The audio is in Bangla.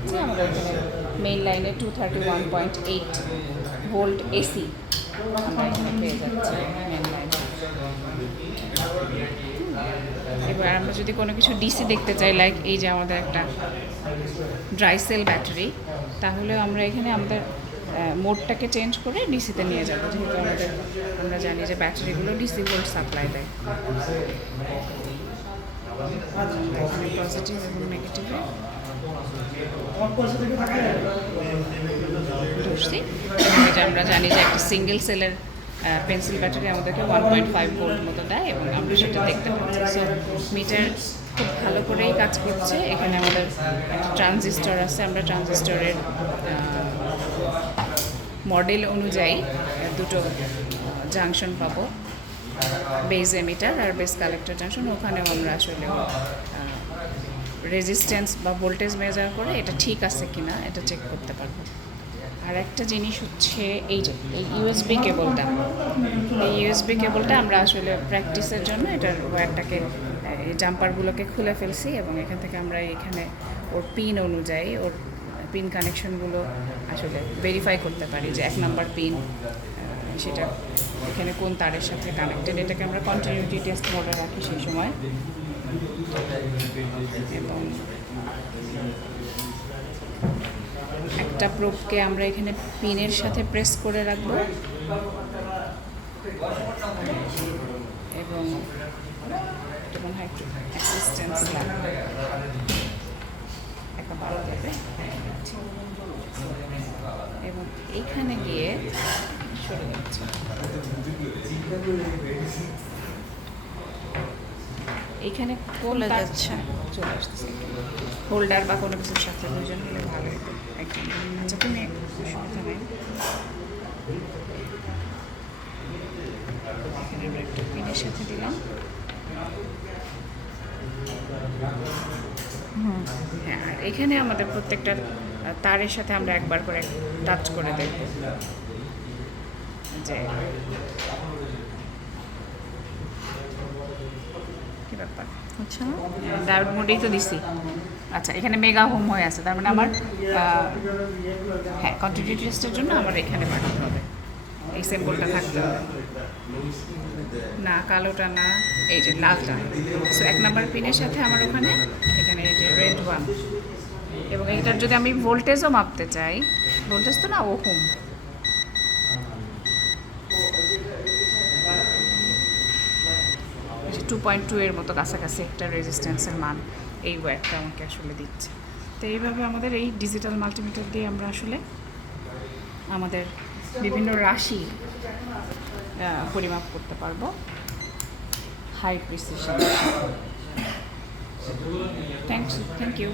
পাচ্ছি আমাদের এখানে মেইন লাইনে 231.8 ভোল্ট এসি আমরা এখানে পেয়ে যাচ্ছি মেইন লাইনে। এবার আমরা যদি কোনো কিছু ডিসি দেখতে চাই, লাইক এই যে আমাদের একটা ড্রাই সেল ব্যাটারি, তাহলে আমরা এখানে আমাদের মোডটাকে চেঞ্জ করে ডিসিতে নিয়ে যাবো, যেহেতু আমরা জানি যে ব্যাটারিগুলো ডিসি ভোল্ট সাপ্লাই দেয়। পজিটিভ এবং নেগেটিভে ধরছি। এটা আমরা জানি যে একটা সিঙ্গেল সেলের পেন্সিল ব্যাটারি আমাদেরকে 1.5 ভোল্ট মতো দেয় এবং আমরা সেটা দেখতে পাচ্ছি। সো মিটার খুব ভালো করেই কাজ করছে। এখানে আমাদের একটা ট্রানজিস্টর আছে, আমরা ট্রানজিস্টরের মডেল অনুযায়ী দুটো জাংশন পাবো, বেস এমিটার আর বেস কালেক্টর জাংশন। ওখানেও আমরা আসলে রেজিস্ট্যান্স বা ভোল্টেজ মেজার করে এটা ঠিক আছে কিনা এটা চেক করতে পারবো। আর একটা জিনিস হচ্ছে এই যে এই ইউএসবি কেবলটা, এই ইউএসবি কেবলটা আমরা আসলে প্র্যাকটিসের জন্য এটার ওয়্যারটাকে এই জাম্পারগুলোকে খুলে ফেলছি এবং এখান থেকে আমরা এখানে ওর পিন অনুযায়ী ওর পিন কানেকশনগুলো আসলে ভেরিফাই করতে পারি যে 1 নাম্বার পিন সেটা এখানে কোন তারের সাথে কানেক্টেড। এটাকে আমরা কন্টিনিউটি টেস্ট মোডে রাখি সেই সময়। এবং একটা প্রোবকে আমরা এখানে পিনের সাথে প্রেস করে রাখবো এবং এটা মনে হয় একটু অ্যাসিস্ট্যান্স লাগবে, একটা ভালো দেবে। এবং এইখানে গিয়ে সরে যাচ্ছে, এইখানে চলে যাচ্ছে, চলে আসছে হোল্ডার বা কোনো কিছুর সাথে দুজন হলে ভালো হতো একদম। আচ্ছা তুমি অসুবিধা নেই, এখানে আমরা একটু পিনের সাথে দিলাম। হ্যাঁ, আর এখানে আমাদের প্রত্যেকটা তারের সাথে আমরা একবার করে টাচ করে দেখব যে কি ব্যাপার। আচ্ছা, ডায়োড মোডেই তো দিছি। আচ্ছা, এখানে মেগা হোম হয়ে আছে, তার মানে আমার হ্যাঁ কন্টিনিউটি টেস্টের জন্য আমার এখানে পাঠাতে হবে, এই সিম্বলটা থাকতে হবে। না কালোটা না, এই যে লালটা। সো 1 নাম্বার পিনের সাথে আমার ওখানে এখানে এই যে রেড 1। এবং এইটার যদি আমি ভোল্টেজও মাপতে চাই, ভোল্টেজ তো না ওহম, এই যে 2.2 এর মতো কাছাকাছি একটা রেজিস্ট্যান্সের মান এই ওয়্যারটা আমাকে আসলে দিচ্ছে। তো এইভাবে আমাদের এই ডিজিটাল মাল্টিমিটার দিয়ে আমরা আসলে আমাদের বিভিন্ন রাশি পরিমাপ করতে পারবো হাই প্রিসিশন। Thank you.